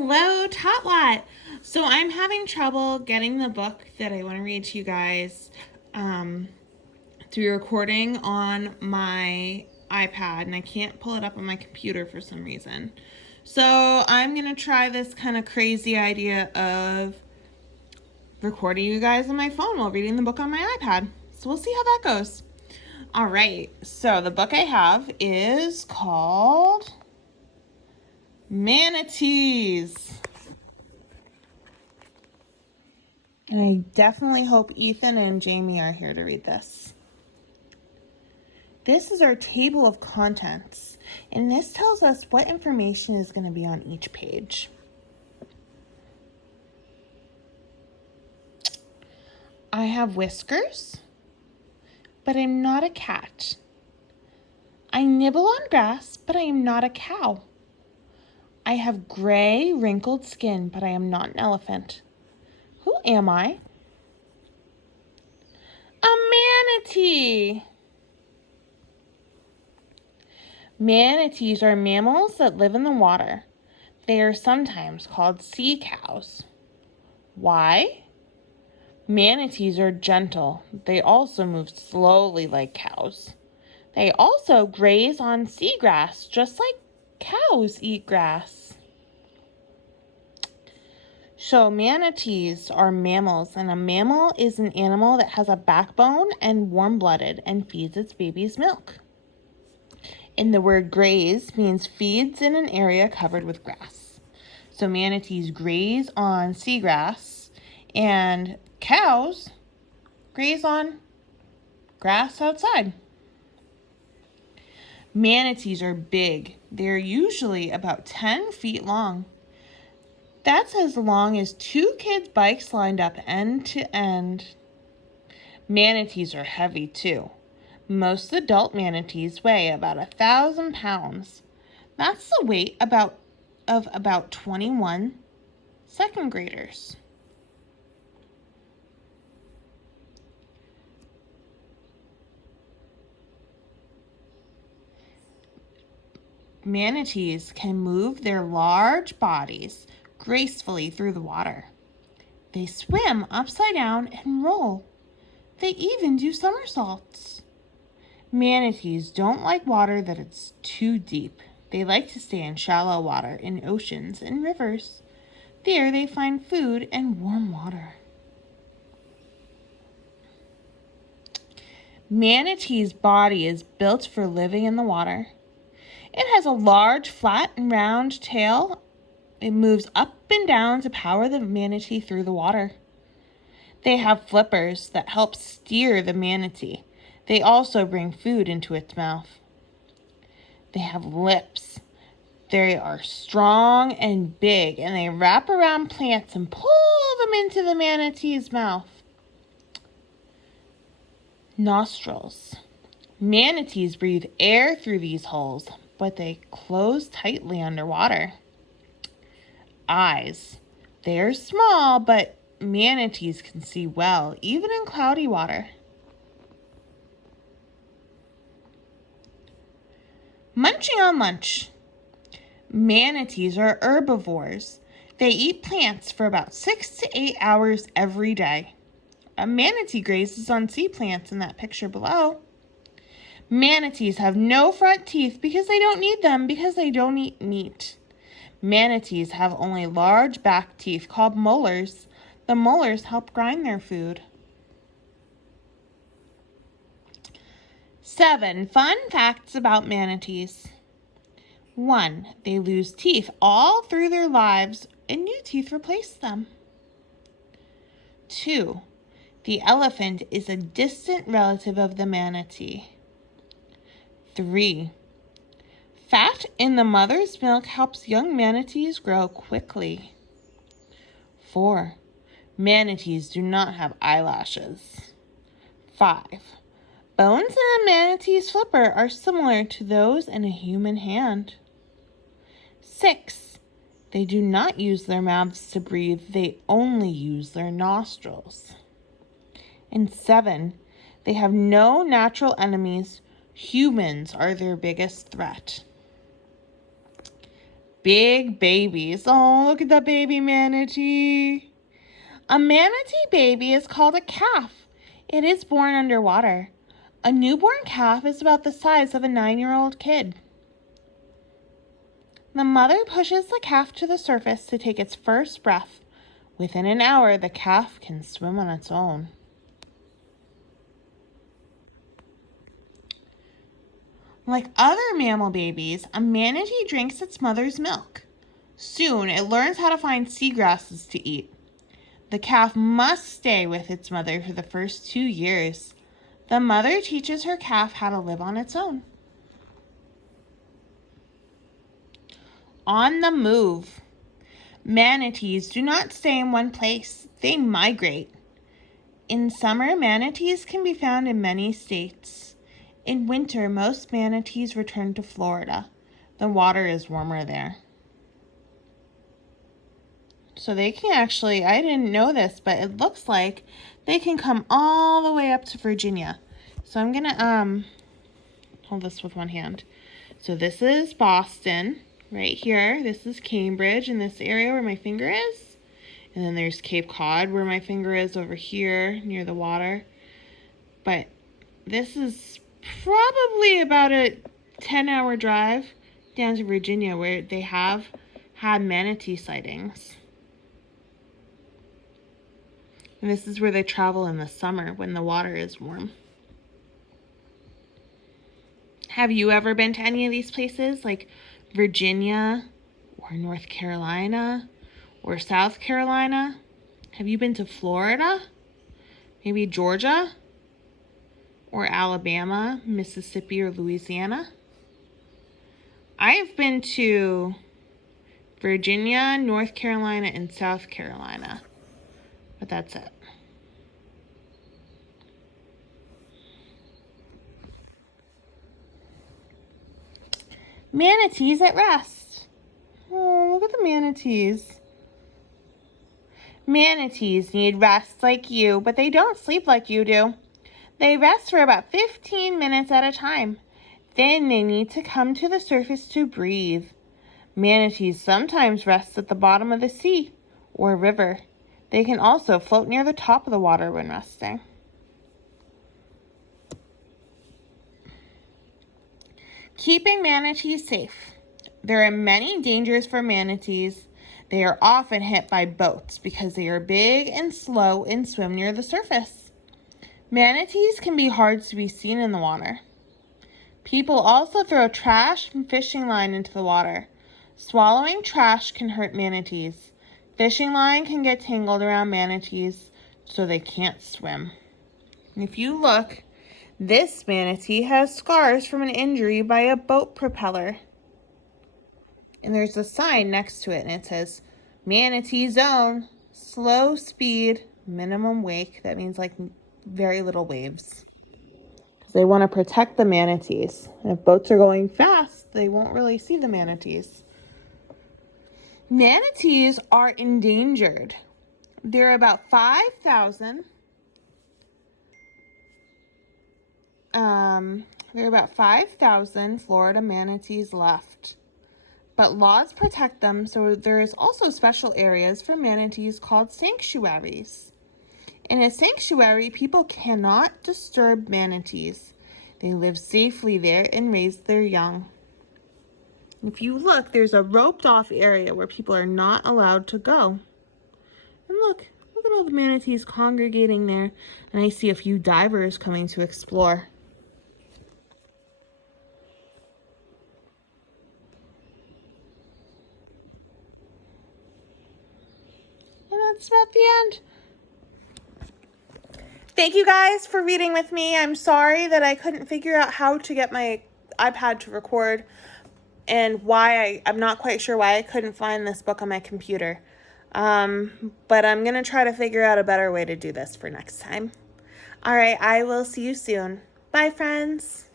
Hello, Totlot. So I'm having trouble getting the book that I want to read to you guys through recording on my iPad, and I can't pull it up on my computer for some reason. So I'm going to try this kind of crazy idea of recording you guys on my phone while reading the book on my iPad. So we'll see how that goes. All right, so the book I have is called Manatees. And I definitely hope Ethan and Jamie are here to read this. This is our table of contents, and this tells us what information is going to be on each page. I have whiskers, but I'm not a cat. I nibble on grass, but I am not a cow. I have gray, wrinkled skin, but I am not an elephant. Who am I? A manatee. Manatees are mammals that live in the water. They are sometimes called sea cows. Why? Manatees are gentle. They also move slowly like cows. They also graze on seagrass, just like cows eat grass. So manatees are mammals, and a mammal is an animal that has a backbone and warm-blooded and feeds its babies milk. And the word graze means feeds in an area covered with grass. So manatees graze on seagrass, and cows graze on grass outside. Manatees are big. They're usually about 10 feet long. That's as long as 2 kids' bikes lined up end to end. Manatees are heavy too. Most adult manatees weigh about 1,000 pounds. That's the weight of about 21 second graders. Manatees can move their large bodies gracefully through the water. They swim upside down and roll. They even do somersaults. Manatees don't like water that is too deep. They like to stay in shallow water in oceans and rivers. There they find food and warm water. Manatee's body is built for living in the water. It has a large, flat, and round tail. It moves up and down to power the manatee through the water. They have flippers that help steer the manatee. They also bring food into its mouth. They have lips. They are strong and big, and they wrap around plants and pull them into the manatee's mouth. Nostrils. Manatees breathe air through these holes, but they close tightly underwater. Eyes. They are small, but manatees can see well, even in cloudy water. Munching on lunch. Manatees are herbivores. They eat plants for about 6 to 8 hours every day. A manatee grazes on sea plants in that picture below. Manatees have no front teeth because they don't need them because they don't eat meat. Manatees have only large back teeth called molars. The molars help grind their food. 7 fun facts about manatees. 1. They lose teeth all through their lives and new teeth replace them. 2. The elephant is a distant relative of the manatee. 3. Fat in the mother's milk helps young manatees grow quickly. 4. Manatees do not have eyelashes. 5. Bones in a manatee's flipper are similar to those in a human hand. 6. They do not use their mouths to breathe. They only use their nostrils. And 7. They have no natural enemies. Humans are their biggest threat. big babies. Oh, look at that baby manatee. A manatee baby is called a calf. It is born underwater. A newborn calf is about the size of a 9-year-old kid. The mother pushes the calf to the surface to take its first breath. Within an hour, the calf can swim on its own. Like other mammal babies, a manatee drinks its mother's milk. Soon, it learns how to find seagrasses to eat. The calf must stay with its mother for the first 2 years. The mother teaches her calf how to live on its own. On the move. Manatees do not stay in one place. They migrate. In summer, manatees can be found in many states. In winter, most manatees return to Florida. The water is warmer there. So they can actually, I didn't know this, but it looks like they can come all the way up to Virginia. So I'm gonna hold this with one hand. So this is Boston right here. This is Cambridge in this area where my finger is. And then there's Cape Cod where my finger is over here near the water. But this is probably about a 10-hour drive down to Virginia where they have had manatee sightings. And this is where they travel in the summer when the water is warm. Have you ever been to any of these places like Virginia or North Carolina or South Carolina? Have you been to Florida? Maybe Georgia or Alabama, Mississippi, or Louisiana? I've been to Virginia, North Carolina, and South Carolina, but that's it. Manatees at rest. Oh, look at the manatees. Manatees need rest like you, but they don't sleep like you do. They rest for about 15 minutes at a time. Then they need to come to the surface to breathe. Manatees sometimes rest at the bottom of the sea or river. They can also float near the top of the water when resting. Keeping manatees safe. There are many dangers for manatees. They are often hit by boats because they are big and slow and swim near the surface. Manatees can be hard to be seen in the water. People also throw trash and fishing line into the water. Swallowing trash can hurt manatees. Fishing line can get tangled around manatees so they can't swim. If you look, this manatee has scars from an injury by a boat propeller. And there's a sign next to it, and it says, Manatee Zone, slow speed, minimum wake. That means like very little waves. Because they want to protect the manatees. And if boats are going fast, they won't really see the manatees. Manatees are endangered. There are about 5,000. There are about 5,000 Florida manatees left. But laws protect them, so there is also special areas for manatees called sanctuaries. In a sanctuary, people cannot disturb manatees. They live safely there and raise their young. If you look, there's a roped off area where people are not allowed to go. And look at all the manatees congregating there. And I see a few divers coming to explore. And that's about the end. Thank you guys for reading with me. I'm sorry that I couldn't figure out how to get my iPad to record and why I'm not quite sure why I couldn't find this book on my computer. But I'm going to try to figure out a better way to do this for next time. All right, I will see you soon. Bye, friends.